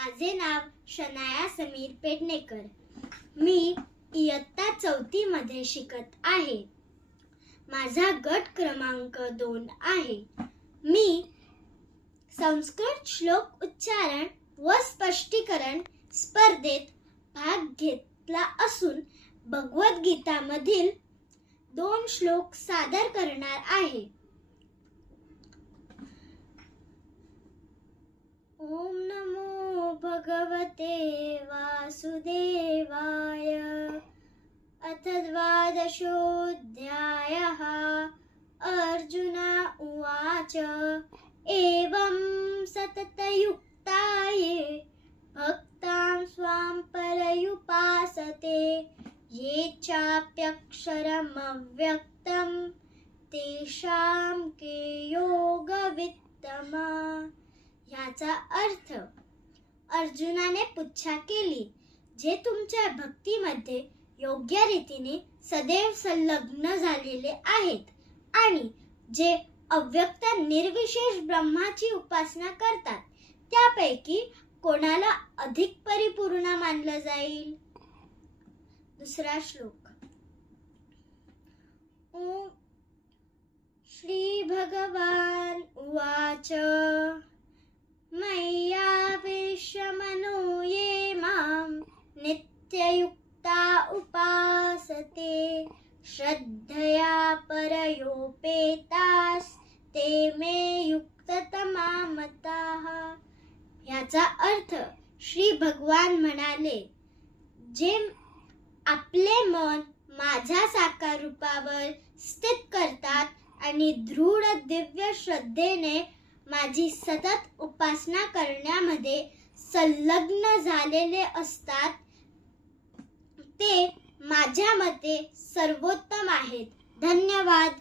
माझे नाव शनाया समीर पेडणेकर. मी इयत्ता चौथीमध्ये शिकत आहे. माझा गट क्रमांक दोन आहे. मी संस्कृत श्लोक उच्चारण व स्पष्टीकरण स्पर्धेत भाग घेतला असून भगवद्गीतामधील दोन श्लोक सादर करणार आहे ओम नमो भगवते वासुदेवाय। अथ द्वादशोऽध्यायः अर्जुन उवाच एवं सततयुक्ताये भक्तां स्वां परयुपासते। ये चाप्यक्षरमव्यक्तं तेषां के योगवित्तमा। ह्याचा अर्थ अर्जुनाने पुच्छा केली जे तुमच्या भक्तीमध्ये योग्य रीतीने सदैव संलग्न झालेले आहेत आणि जे अव्यक्त निर्विशेष ब्रह्माची उपासना करतात त्यापैकी कोणाला अधिक परिपूर्ण मानलं जाईल? दुसरा श्लोक. ओम श्री भगवान उवाच नित्ययुक्ता उपासते श्रद्धया परयोपेतास्ते मे युक्ततमा मताः। ह्याचा अर्थ श्री भगवान म्हणाले जे आपले मन माझ्या साकार रूपावर स्थित करतात आणि दृढ दिव्य श्रद्धेने माझी सतत उपासना करण्यामध्ये संलग्न झालेले असतात ते माझ्या मते सर्वोत्तम आहेत. धन्यवाद.